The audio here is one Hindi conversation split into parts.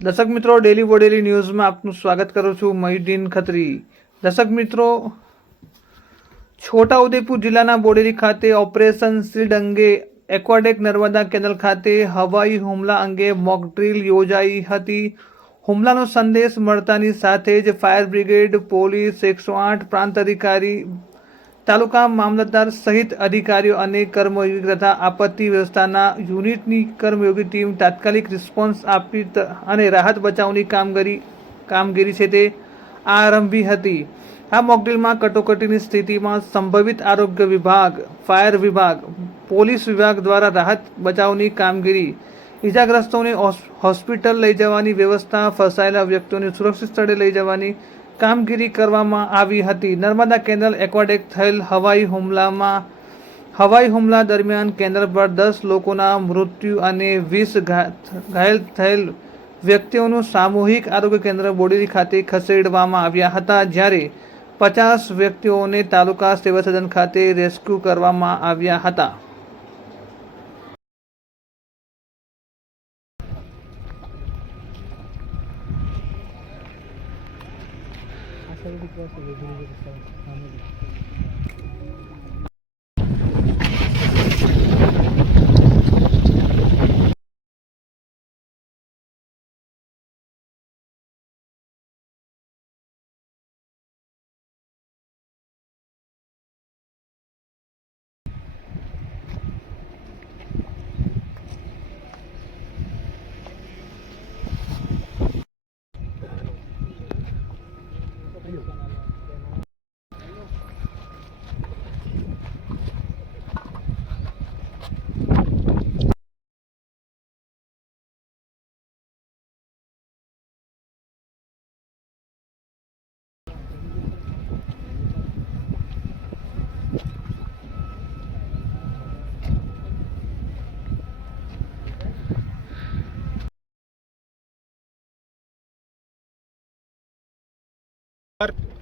દર્શક મિત્રો ડેલી બોડેલી ન્યૂઝમાં આપનું સ્વાગત કરું છું મહિદ્દીન ખત્રી. દર્શક મિત્રો છોટાઉદેપુર જિલ્લાના બોડેલી ખાતે ઓપરેશન સીલ્ડ અંગે એક્વાડેક નર્મદા કેનલ ખાતે હવાઈ હુમલા અંગે મોક ડ્રીલ યોજાઈ હતી. હુમલાનો સંદેશ મળતાની સાથે જ ફાયર બ્રિગેડ પોલીસ એકસો આઠ પ્રાંત અધિકારી તાલુકા મામલતદાર સહિત અધિકારીઓ અને કર્મયોગી તથા આપત્તિ વ્યવસ્થાના યુનિટની કર્મયોગી ટીમ તાત્કાલિક રિસ્પોન્સ આપી અને રાહત બચાવની કામગીરી કામગીરી છે તે આરંભી હતી. આ મોકડ્રીલમાં કટોકટીની સ્થિતિમાં સંભવિત આરોગ્ય વિભાગ, ફાયર વિભાગ, પોલીસ વિભાગ દ્વારા રાહત બચાવની કામગીરી ઇજાગ્રસ્તોને હોસ્પિટલ લઈ જવાની વ્યવસ્થા, ફસાયેલા વ્યક્તિઓને સુરક્ષિત સ્થળે લઈ જવાની કામગીરી કરવામાં આવી હતી. નર્મદા કેનાલ એક્વાડેક થયેલ હવાઈ હુમલામાં, હવાઈ હુમલા દરમિયાન કેન્દ્ર પર દસ લોકોના મૃત્યુ અને વીસ ઘાયલ થયેલ વ્યક્તિઓનું સામૂહિક આરોગ્ય કેન્દ્ર બોડેલી ખાતે ખસેડવામાં આવ્યા હતા. જ્યારે પચાસ વ્યક્તિઓને તાલુકા સેવા સદન ખાતે રેસ્ક્યુ કરવામાં આવ્યા હતા. ಸೈಡ್ ಕ್ರಾಸ್ ಇದೆ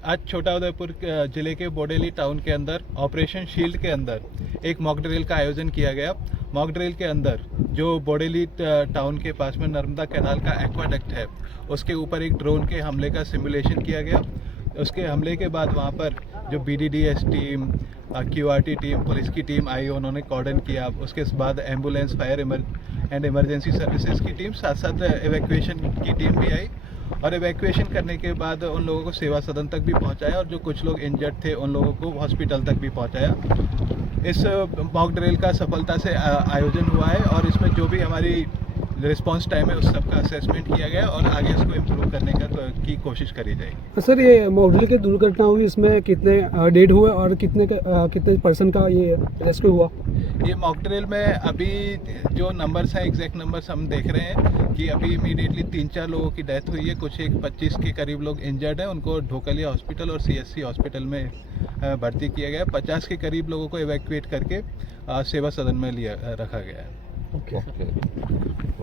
आज छोटाउदेपुर अ, ज़िले के बोडेली टाउन के अंदर ऑपरेशन शील्ड के अंदर एक मॉक ड्रिल का आयोजन किया गया। मॉक ड्रिल के अंदर जो बोडेली टाउन के पास में नर्मदा कैनाल का एक्वाडक्ट है उसके ऊपर एक ड्रोन के हमले का सिमुलेशन किया गया। उसके हमले के बाद वहाँ पर जो BDDS team QRT team police की टीम आई, उन्होंने कॉर्डन किया। उसके बाद ambulance fire and emergency services की टीम साथ साथ एवैक्यूएशन की टीम भी आई। और एवैक्यूएशन करने के बाद उन लोगों को सेवा सदन तक भी पहुँचाया और जो कुछ लोग इंजर्ड थे, उन लोगों को हॉस्पिटल तक भी पहुँचाया। इस मॉक ड्रिल का सफलता से आयोजन हुआ है और इसमें जो भी हमारी रिस्पांस टाइम है उस सब का असेसमेंट किया गया और आगे इसको इम्प्रूव करने का को- की कोशिश करी जाएगी। सर ये मॉडल की दुर्घटना हुई इसमें कितने डेड हुए और कितने का- कितने पर्सन का ये रेस्क्यू हुआ? ये मॉक ड्रिल में अभी जो नंबर्स हैं एग्जैक्ट नंबर्स हम देख रहे हैं कि अभी इमीडिएटली तीन चार लोगों की डेथ हुई है कुछ एक पच्चीस के करीब लोग इंजर्ड हैं उनको ढोकलिया हॉस्पिटल और सीएससी हॉस्पिटल में भर्ती किया गया। पचास के करीब लोगों को एवैक्यूएट करके सेवा सदन में लिया रखा गया है।